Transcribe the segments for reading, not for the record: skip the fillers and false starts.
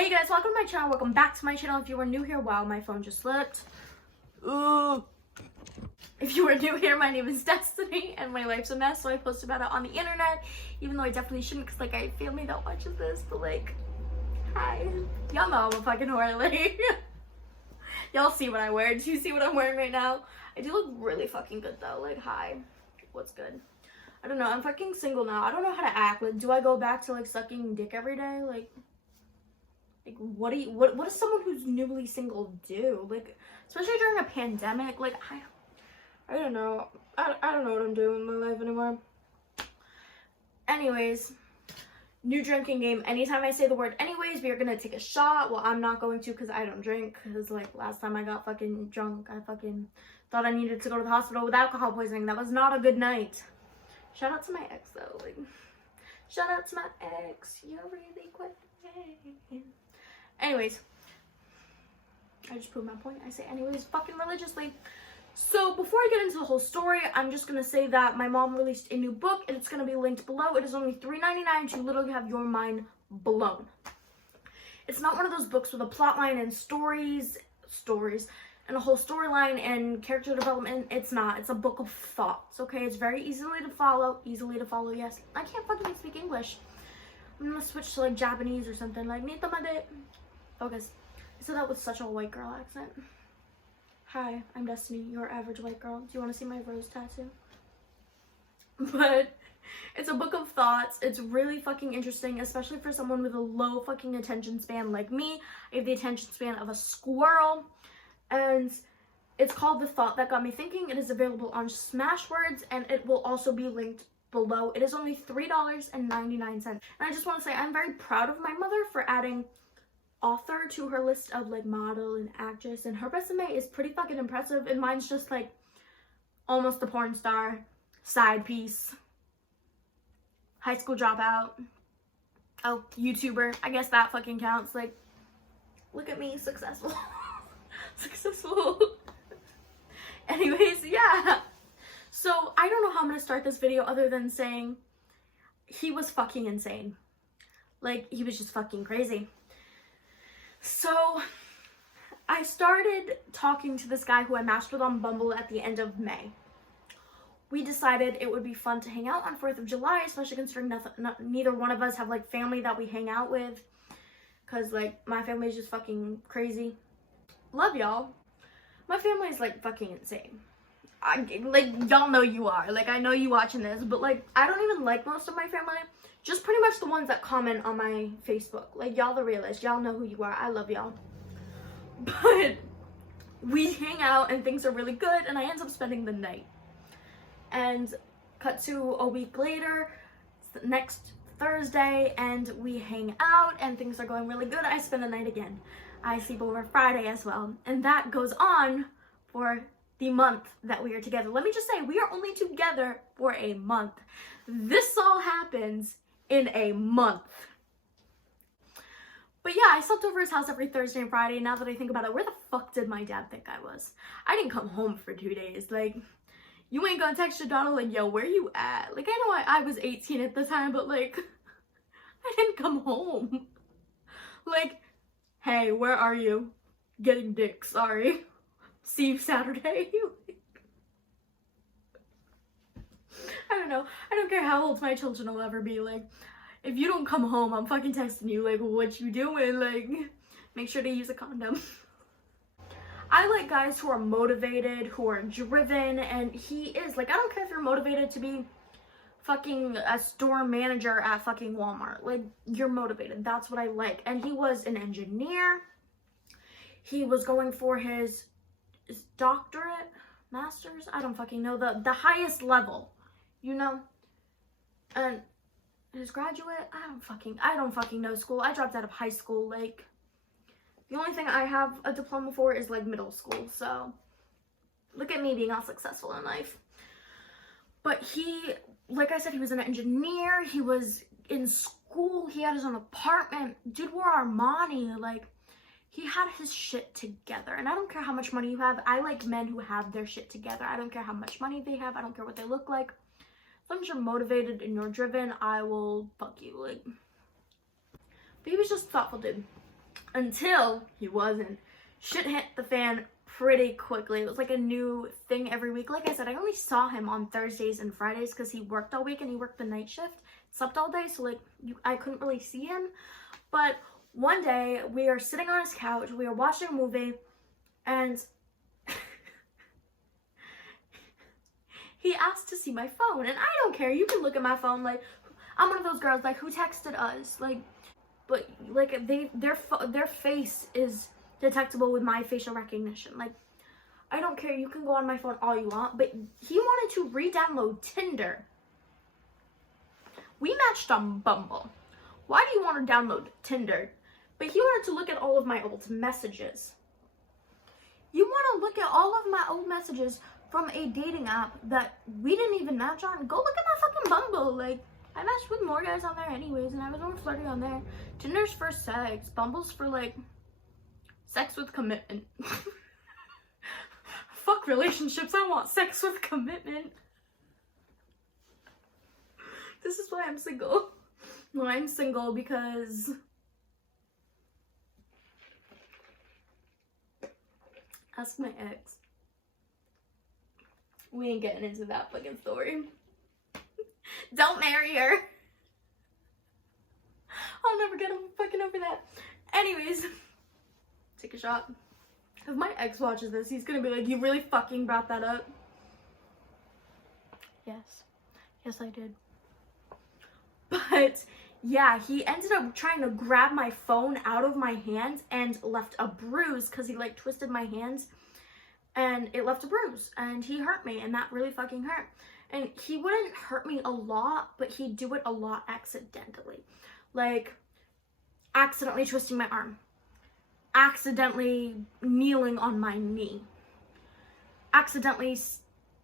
Hey guys, welcome to my channel. Welcome back to my channel. If you are new here, wow, my phone just slipped. Ooh. If you are new here, my name is Destiny and my life's a mess, so I post about it on the internet, even though I definitely shouldn't, because like I have family that watches this, but like, hi. Y'all know I'm a fucking whore, like, y'all see what I wear. Do you see what I'm wearing right now? I do look really fucking good though, like, hi. What's good? I don't know, I'm fucking single now. I don't know how to act. Like, do I go back to like sucking dick every day? Like what does someone who's newly single do? Like, especially during a pandemic, like I don't know. I don't know what I'm doing in my life anymore. Anyways, new drinking game. Anytime I say the word anyways, we are gonna take a shot. Well, I'm not going to because I don't drink. Because like last time I got fucking drunk, I fucking thought I needed to go to the hospital with alcohol poisoning. That was not a good night. Shout out to my ex though. Like, shout out to my ex. You're really quite fine. Anyways, I just proved my point. I say anyways fucking religiously. So before I get into the whole story, I'm just gonna say that my mom released a new book and it's gonna be linked below. It is only $3.99 to literally have your mind blown. It's not one of those books with a plot line and stories and a whole storyline and character development. It's not. It's a book of thoughts, okay? It's very easily to follow, yes. I can't fucking speak English. I'm gonna switch to like Japanese or something, like Nitamade. Focus. I said that with such a white girl accent. Hi, I'm Destiny, your average white girl. Do you want to see my rose tattoo? But it's a book of thoughts. It's really fucking interesting, especially for someone with a low fucking attention span like me. I have the attention span of a squirrel. And it's called The Thought That Got Me Thinking. It is available on Smashwords and it will also be linked below. It is only $3.99. And I just want to say I'm very proud of my mother for adding author to her list of like model and actress, and her resume is pretty fucking impressive, and mine's just like almost a porn star, side piece, high school dropout, oh, YouTuber, I guess that fucking counts. Like, look at me, successful. Successful. Anyways, yeah, so I don't know how I'm gonna start this video other than saying he was fucking insane. Like, he was just fucking crazy. So I started talking to this guy who I matched with on Bumble at the end of May. We decided it would be fun to hang out on 4th of July, especially considering neither one of us have like family that we hang out with, because like my family is just fucking crazy. Love y'all. My family is like fucking insane. Like, y'all know you are. Like, I know you watching this, but like I don't even like most of my family. Just pretty much the ones that comment on my Facebook. Like, y'all the realest. Y'all know who you are. I love y'all. But we hang out and things are really good, and I end up spending the night. And cut to a week later, it's the next Thursday, and we hang out and things are going really good. I spend the night again. I sleep over Friday as well. And that goes on for the month that we are together. Let me just say, we are only together for a month. This all happens in a month. But yeah, I slept over his house every Thursday and Friday. Now that I think about it, where the fuck did my dad think I was? I didn't come home for 2 days. Like, you ain't gonna text your daughter like, yo, where you at? Like, I know I was 18 at the time, but like, I didn't come home. Like, hey, where are you? Getting dick, sorry. See you Saturday. I don't know. I don't care how old my children will ever be. Like, if you don't come home, I'm fucking texting you. Like, what you doing? Like, make sure to use a condom. I like guys who are motivated, who are driven, and he is. Like, I don't care if you're motivated to be fucking a store manager at fucking Walmart. Like, you're motivated. That's what I like. And he was an engineer. He was going for his doctorate, master's, I don't fucking know, the highest level, you know, and his graduate, I don't fucking know school. I dropped out of high school. Like, the only thing I have a diploma for is like middle school, so look at me being all successful in life. But he, like I said, he was an engineer, he was in school, he had his own apartment, dude wore Armani, like, he had his shit together. And I don't care how much money you have. I like men who have their shit together. I don't care how much money they have. I don't care what they look like. As long as you're motivated and you're driven, I will fuck you. Like, but he was just a thoughtful dude. until he wasn't. Shit hit the fan pretty quickly. It was like a new thing every week. Like I said, I only saw him on Thursdays and Fridays because he worked all week and he worked the night shift, slept all day, so like I couldn't really see him. But one day we are sitting on his couch, we are watching a movie, and he asked to see my phone, and I don't care. You can look at my phone. Like, I'm one of those girls, like, who texted us? Like, but like their face is detectable with my facial recognition. Like, I don't care. You can go on my phone all you want. But he wanted to re-download Tinder. We matched on Bumble. Why do you want to download Tinder? But he wanted to look at all of my old messages. You want to look at all of my old messages from a dating app that we didn't even match on? Go look at my fucking Bumble. Like, I matched with more guys on there anyways, and I was more flirty on there. Tinder's for sex. Bumble's for, like, sex with commitment. Fuck relationships. I want sex with commitment. This is why I'm single. Well, I'm single because ask my ex. We ain't getting into that fucking story. Don't marry her. I'll never get fucking over that. Anyways, take a shot. If my ex watches this, he's gonna be like, you really fucking brought that up? Yes. Yes, I did. But yeah, he ended up trying to grab my phone out of my hands and left a bruise because he like twisted my hands and it left a bruise and he hurt me, and that really fucking hurt. And he wouldn't hurt me a lot, but he'd do it a lot accidentally. Like accidentally twisting my arm, accidentally kneeling on my knee, accidentally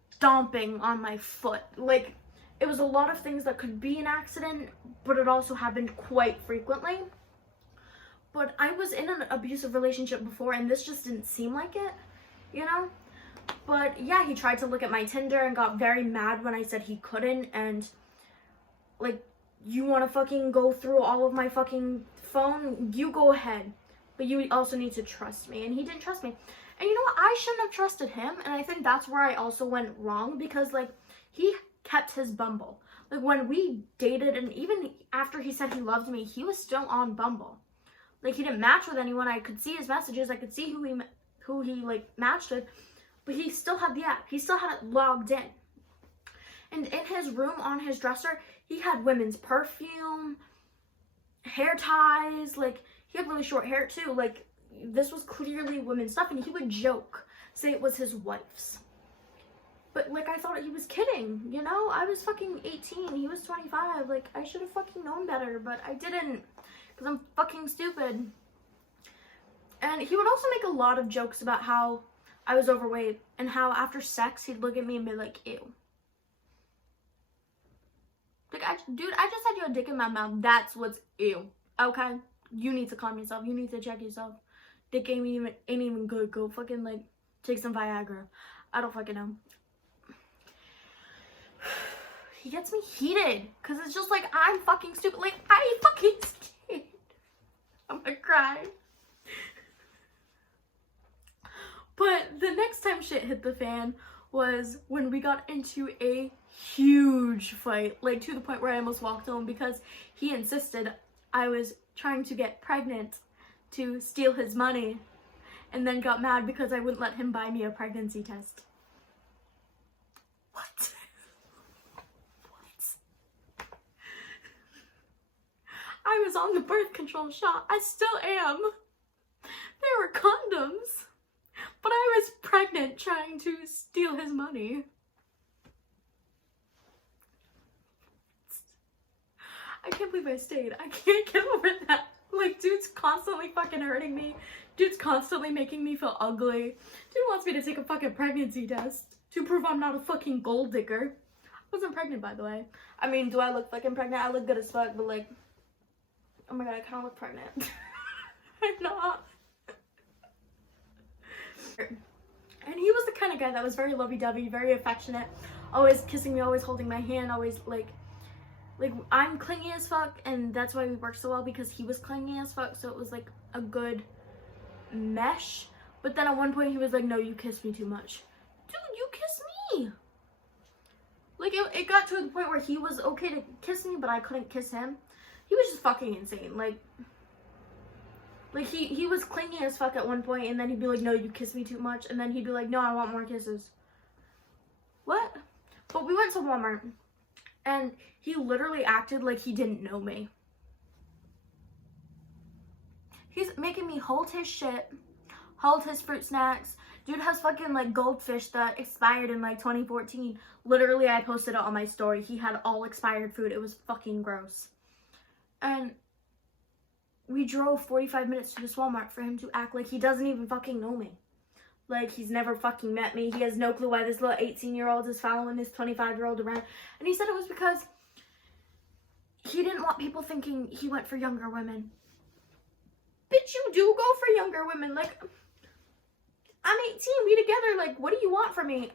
stomping on my foot. Like, it was a lot of things that could be an accident, but it also happened quite frequently. But I was in an abusive relationship before, and this just didn't seem like it, you know? But yeah, he tried to look at my Tinder and got very mad when I said he couldn't, and like, you want to fucking go through all of my fucking phone? You go ahead. But you also need to trust me. And he didn't trust me. And you know what? I shouldn't have trusted him, and I think that's where I also went wrong, because like, he kept his Bumble. Like, when we dated, and even after he said he loved me, he was still on Bumble. Like, he didn't match with anyone. I could see his messages. I could see who he like matched with, but he still had the app. He still had it logged in. And in his room, on his dresser, he had women's perfume, hair ties. Like, he had really short hair too. Like, this was clearly women's stuff, and he would joke, say it was his wife's. But like, I thought he was kidding, you know? I was fucking 18, he was 25. Like, I should have fucking known better, but I didn't, because I'm fucking stupid. And he would also make a lot of jokes about how I was overweight, and how after sex he'd look at me and be like, ew. Like, dude, I just had your dick in my mouth. That's what's ew, okay? You need to calm yourself. You need to check yourself. Dick ain't even good. Go fucking, like, take some Viagra. I don't fucking know. He gets me heated, because it's just like, I'm fucking stupid. Like, I fucking scared. I'm gonna cry. But the next time shit hit the fan was when we got into a huge fight. Like, to the point where I almost walked home, because he insisted I was trying to get pregnant to steal his money, and then got mad because I wouldn't let him buy me a pregnancy test. What? I was on the birth control shot. I still am. There were condoms. But I was pregnant trying to steal his money. I can't believe I stayed. I can't get over that. Like, dude's constantly fucking hurting me. Dude's constantly making me feel ugly. Dude wants me to take a fucking pregnancy test to prove I'm not a fucking gold digger. I wasn't pregnant, by the way. I mean, do I look fucking pregnant? I look good as fuck, but like, oh my god, I kind of look pregnant. I'm not. And he was the kind of guy that was very lovey-dovey, very affectionate, always kissing me, always holding my hand, always like Like, I'm clingy as fuck, and that's why we worked so well, because he was clingy as fuck, so it was like a good mesh. But then at one point he was like, no, you kiss me too much. Dude, you kiss me. Like, it got to the point where he was okay to kiss me, but I couldn't kiss him. He was just fucking insane. Like he was clingy as fuck at one point, and then he'd be like, no, you kiss me too much, and then he'd be like, no, I want more kisses. What? But we went to Walmart, and he literally acted like he didn't know me. He's making me hold his shit, hold his fruit snacks. Dude has fucking like goldfish that expired in like 2014. Literally, I posted it on my story. He had all expired food. It was fucking gross. And we drove 45 minutes to this Walmart for him to act like he doesn't even fucking know me. Like, he's never fucking met me. He has no clue why this little 18-year-old is following this 25-year-old around. And he said it was because he didn't want people thinking he went for younger women. Bitch, you do go for younger women. Like, I'm 18, we together. Like, what do you want from me?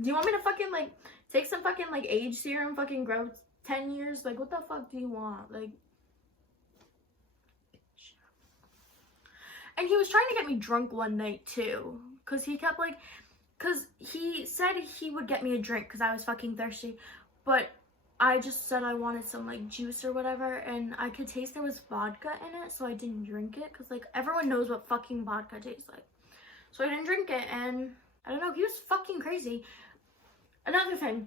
Do you want me to fucking, like, take some fucking, like, age serum, fucking grow 10 years? Like, what the fuck do you want? Like, and he was trying to get me drunk one night, too. Because he kept, like, because he said he would get me a drink because I was fucking thirsty. But I just said I wanted some, like, juice or whatever. And I could taste there was vodka in it, so I didn't drink it. Because, like, everyone knows what fucking vodka tastes like. So I didn't drink it, and I don't know, he was fucking crazy. Another thing.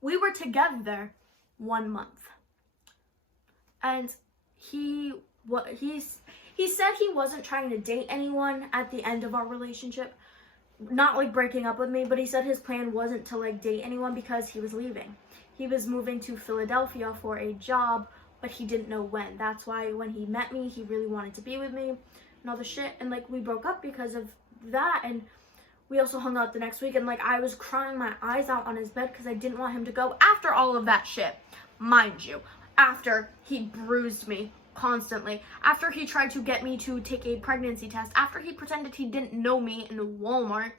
We were together 1 month. And he said he wasn't trying to date anyone at the end of our relationship. Not like breaking up with me, but he said his plan wasn't to like date anyone because he was leaving. He was moving to Philadelphia for a job, but he didn't know when. That's why when he met me, he really wanted to be with me and all the shit. And like we broke up because of that. And we also hung out the next week, and like I was crying my eyes out on his bed because I didn't want him to go after all of that shit. Mind you, after he bruised me constantly, after he tried to get me to take a pregnancy test, after he pretended he didn't know me in Walmart.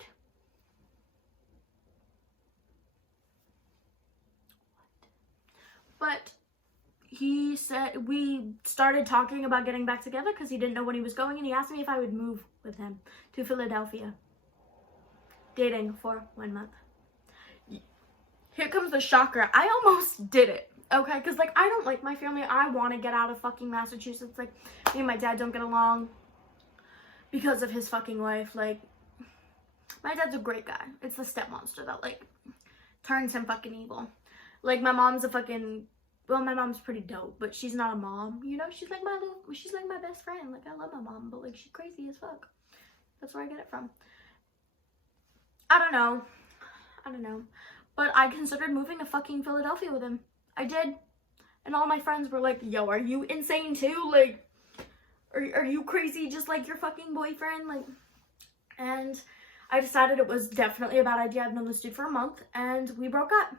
But he said, we started talking about getting back together because he didn't know when he was going, and he asked me if I would move with him to Philadelphia. Dating for 1 month. Here comes the shocker. I almost did it. Okay, because, like, I don't like my family. I want to get out of fucking Massachusetts. Like, me and my dad don't get along because of his fucking wife. Like, my dad's a great guy. It's the step monster that, like, turns him fucking evil. Like, my mom's a fucking, well, my mom's pretty dope, but she's not a mom. You know, she's like my best friend. Like, I love my mom, but, like, she's crazy as fuck. That's where I get it from. I don't know. But I considered moving to fucking Philadelphia with him. I did. And all my friends were like, yo, are you insane too? Like, are you crazy just like your fucking boyfriend? Like, and I decided it was definitely a bad idea. I've known this dude for a month, and we broke up.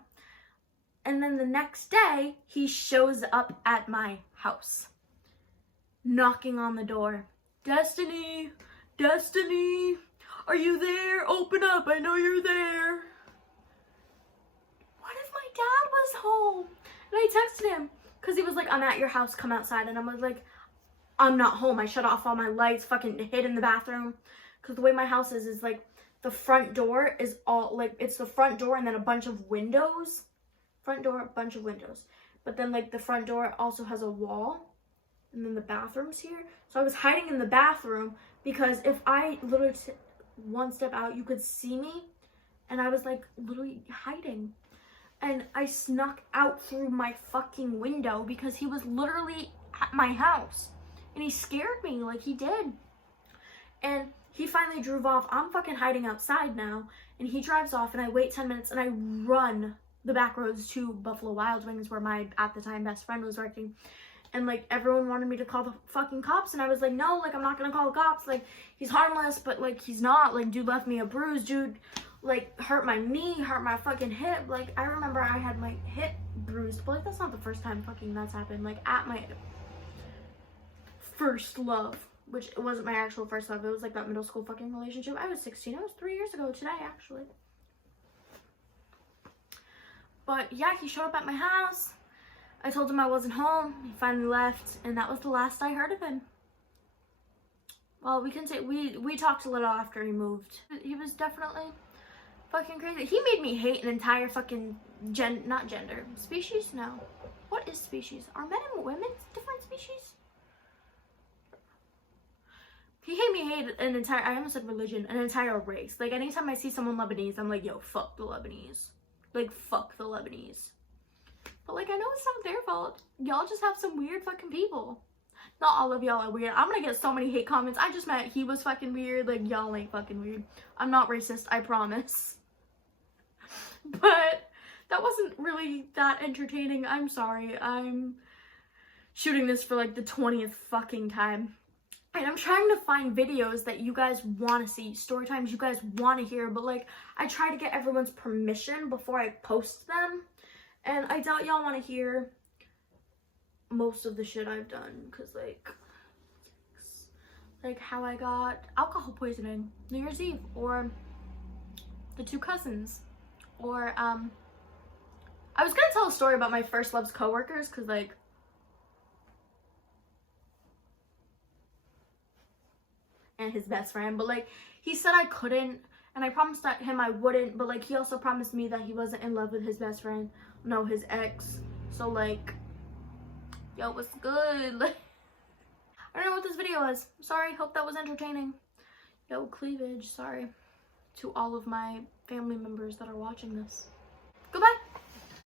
And then the next day, he shows up at my house, knocking on the door. Destiny, Destiny, are you there? Open up, I know you're there. What if my dad was home? And I texted him because he was like, I'm at your house, come outside. And I was like, I'm not home. I shut off all my lights, fucking hid in the bathroom. Because the way my house is like the front door is all like, it's the front door and then a bunch of windows. Front door, a bunch of windows. But then like the front door also has a wall. And then the bathroom's here. So I was hiding in the bathroom because if I literally one step out, you could see me. And I was like literally hiding. And I snuck out through my fucking window because he was literally at my house. And he scared me like he did. And he finally drove off. I'm fucking hiding outside now. And he drives off and I wait 10 minutes and I run the back roads to Buffalo Wild Wings where my, at the time, best friend was working. And like everyone wanted me to call the fucking cops. And I was like, no, like I'm not gonna call the cops. Like he's harmless, but like he's not. Like dude left me a bruise. Dude like hurt my knee, hurt my fucking hip. Like I remember I had my hip bruised, but like that's not the first time fucking that's happened. Like at my first love, which it wasn't my actual first love, it was like that middle school fucking relationship. I was 16. It was 3 years ago today actually. But yeah, he showed up at my house. I told him I wasn't home. He finally left, and that was the last I heard of him. Well, we can say we talked a little after he moved. He was definitely fucking crazy. He made me hate an entire fucking not gender. Species? No. What is species? Are men and women different species? He made me hate an entire, I almost said religion, an entire race. Like, anytime I see someone Lebanese, I'm like, yo, fuck the Lebanese. Like, fuck the Lebanese. But, like, I know it's not their fault. Y'all just have some weird fucking people. Not all of y'all are weird. I'm gonna get so many hate comments. I just meant he was fucking weird. Like, y'all ain't fucking weird. I'm not racist, I promise. But that wasn't really that entertaining. I'm sorry. I'm shooting this for, like, the 20th fucking time. And I'm trying to find videos that you guys want to see, story times you guys want to hear, but like, I try to get everyone's permission before I post them, and I doubt y'all want to hear most of the shit I've done, because like how I got alcohol poisoning New Year's Eve, or the two cousins, or I was gonna tell a story about my first love's coworkers, because like, and his best friend, but like, he said I couldn't, and I promised him I wouldn't, but like, he also promised me that he wasn't in love with his best friend, no, his ex. So like, yo, what's good? Like, I don't know what this video was. Sorry, hope that was entertaining. Yo, cleavage, sorry to all of my family members that are watching this. Goodbye.